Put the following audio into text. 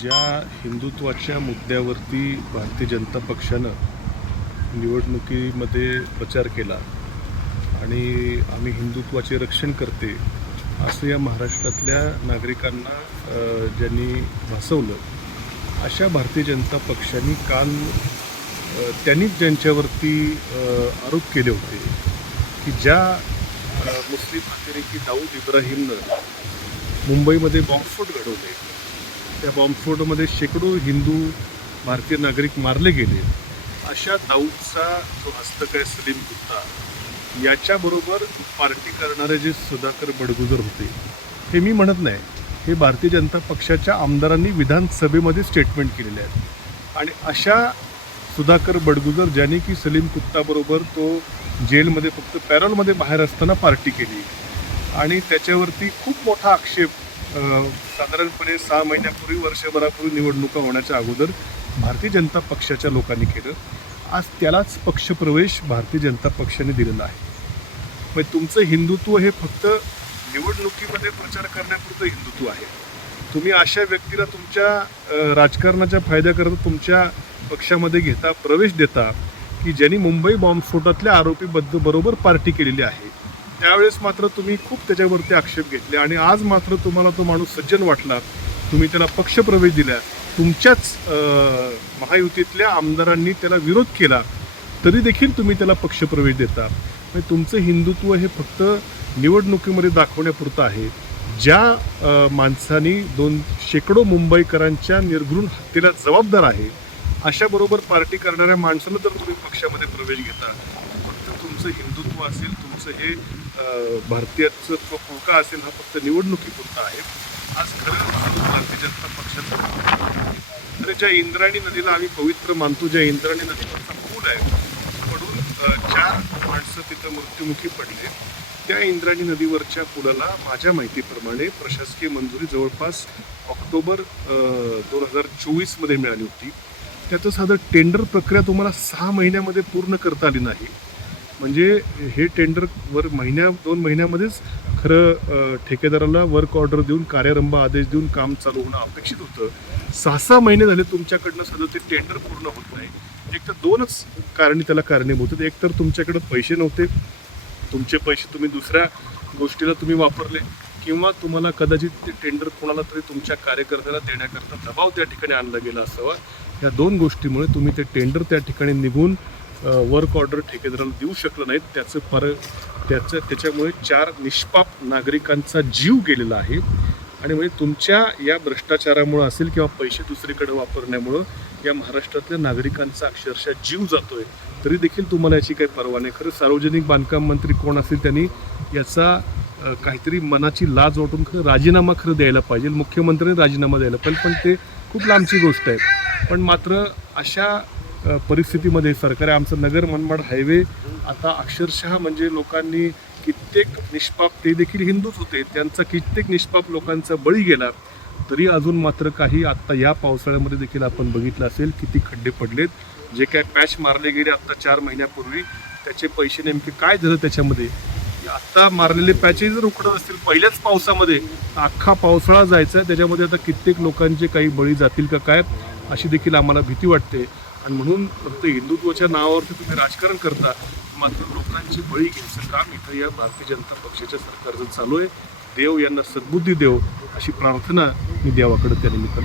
ज्या हिंदुत्वाच्या मुद्द्यावरती भारतीय जनता पक्षानं निवडणुकीमध्ये प्रचार केला आणि आम्ही हिंदुत्वाचे रक्षण करते असं या महाराष्ट्रातल्या नागरिकांना ज्यांनी भासवलं अशा भारतीय जनता पक्षाने काल त्यांनीच ज्यांच्यावरती आरोप केले होते की ज्या मुस्लिम अतिरेकी दाऊद इब्राहिमनं मुंबईमध्ये बॉम्बस्फोट घडवले त्या बॉम्बस्फोटामध्ये शेकडो हिंदू भारतीय नागरिक मारले गेले. अशा दाऊदचा जो हस्तक आहे सलीम गुप्ता याच्याबरोबर पार्टी करणारे जे सुधाकर बडगुजर होते हे मी म्हणत नाही. हे भारतीय जनता पक्षाच्या आमदारांनी विधानसभेमध्ये स्टेटमेंट केलेले आहेत. आणि अशा सुधाकर बडगुजर ज्यांनी की सलीम कुत्ताबरोबर तो जेलमध्ये फक्त पॅरोलमध्ये बाहेर असताना पार्टी केली. आणि त्याच्यावरती खूप मोठा आक्षेप साधारणपणे सहा महिन्यापूर्वी वर्षभरापूर्वी निवडणुका होण्याच्या अगोदर भारतीय जनता पक्षाच्या लोकांनी केलं. आज त्यालाच पक्षप्रवेश भारतीय जनता पक्षाने दिलेला आहे. मग तुमचं हिंदुत्व हे फक्त निवडणुकीमध्ये प्रचार करण्यापुरतं हिंदुत्व आहे. तुम्ही अशा व्यक्तीला तुमच्या राजकारणाच्या फायद्याकरता तुमच्या पक्षामध्ये घेता प्रवेश देता की ज्यांनी मुंबई बॉम्बस्फोटातल्या आरोपीबद्दल बरोबर पार्टी केलेली आहे. त्यावेळेस मात्र तुम्ही खूप त्याच्यावरती आक्षेप घेतले आणि आज मात्र तुम्हाला तो माणूस सज्जन वाटला तुम्ही त्याला पक्षप्रवेश दिला तुमच्याच महायुतीतल्या आमदारांनी त्याला विरोध केला तरी देखील तुम्ही त्याला पक्षप्रवेश देता. म्हणजे तुमचं हिंदुत्व हे फक्त निवडणुकीमध्ये दाखवण्यापुरतं आहे. ज्या माणसानी दोन शेकडो मुंबईकरांच्या निर्घृण हत्येला जबाबदार आहे अशाबरोबर पार्टी करणाऱ्या माणसाला जर तुम्ही पक्षामध्ये प्रवेश घेता तुमचं हिंदुत्व असेल तुमचं हे अ, भारतीयत्व पोका असेल हा फक्त निवडणुकीपुरता आहे. आज खरं भारतीय जनता पक्षाचं तर ज्या इंद्रायणी नदीला आम्ही पवित्र मानतो ज्या इंद्रायणी नदीवरचा पूल आहे पडून चार माणसं तिथं मृत्युमुखी पडले. त्या इंद्रायणी नदीवरच्या पुलाला माझ्या माहितीप्रमाणे प्रशासकीय मंजुरी जवळपास ऑक्टोबर दोन हजार चोवीसमध्ये मिळाली होती. त्याचं साधं टेंडर प्रक्रिया तुम्हाला सहा महिन्यामध्ये पूर्ण करता आली नाही. म्हणजे हे टेंडर वर महिन्या दोन महिन्यामध्येच खरं ठेकेदाराला वर्क ऑर्डर देऊन कार्यारंभ आदेश देऊन काम चालू होणं अपेक्षित होतं. सहा सहा महिने झाले तुमच्याकडनं सध्या ते टेंडर पूर्ण होत नाही. एक तर दोनच कारणे त्याला कारणीभूत आहेत. एक तर तुमच्याकडं पैसे नव्हते. तुमचे पैसे तुम्ही दुसऱ्या गोष्टीला तुम्ही वापरले किंवा तुम्हाला कदाचित ते टेंडर कोणाला तरी तुमच्या कार्यकर्त्याला देण्याकरता दबाव त्या ठिकाणी आणला गेला असावा. या दोन गोष्टीमुळे तुम्ही ते टेंडर त्या ठिकाणी निघून वर्क ऑर्डर ठेकेदारांना देऊ शकलं नाहीत. त्याचं पर त्याचं त्याच्यामुळे चार निष्पाप नागरिकांचा जीव गेलेला आहे. आणि म्हणजे तुमच्या या भ्रष्टाचारामुळं असेल किंवा पैसे दुसरीकडे वापरण्यामुळं या महाराष्ट्रातल्या नागरिकांचा अक्षरशः जीव जातोय. तरी देखील तुम्हाला याची काही पर्वा नाही. खरं सार्वजनिक बांधकाम मंत्री कोण असेल त्यांनी याचा काहीतरी मनाची लाज वाटून खरं राजीनामा खरं द्यायला पाहिजे. मुख्यमंत्र्यांनी राजीनामा द्यायला पाहिजे. पण ते खूप लांबची गोष्ट आहे. पण मात्र अशा परिस्थितीमध्ये सरकार आमचं नगर मनमाड हायवे आता अक्षरशः म्हणजे लोकांनी कित्येक निष्पाप ते देखील हिंदूच होते. त्यांचा कित्येक निष्पाप लोकांचा बळी गेला. तरी अजून मात्र काही आत्ता या पावसाळ्यामध्ये देखील आपण बघितलं असेल किती खड्डे पडलेत. जे काय पॅच मारले गेले आत्ता चार महिन्यापूर्वी त्याचे पैसे नेमके काय झालं त्याच्यामध्ये? आत्ता मारलेले पॅचेस जर उकडत असतील पहिल्याच पावसामध्ये अख्खा पावसाळा जायचा. आहे त्याच्यामध्ये आता कित्येक लोकांचे काही बळी जातील का काय अशी देखील आम्हाला भीती वाटते. आणि म्हणून फक्त हिंदुत्वाच्या नावावरती तुम्ही राजकारण करता मात्र लोकांची बळी घ्यायचं काम इथं या भारतीय जनता पक्षाच्या सरकारचं चालू आहे. देव यांना सद्बुद्धी देव अशी प्रार्थना मी देवाकडे त्या निमित्तानं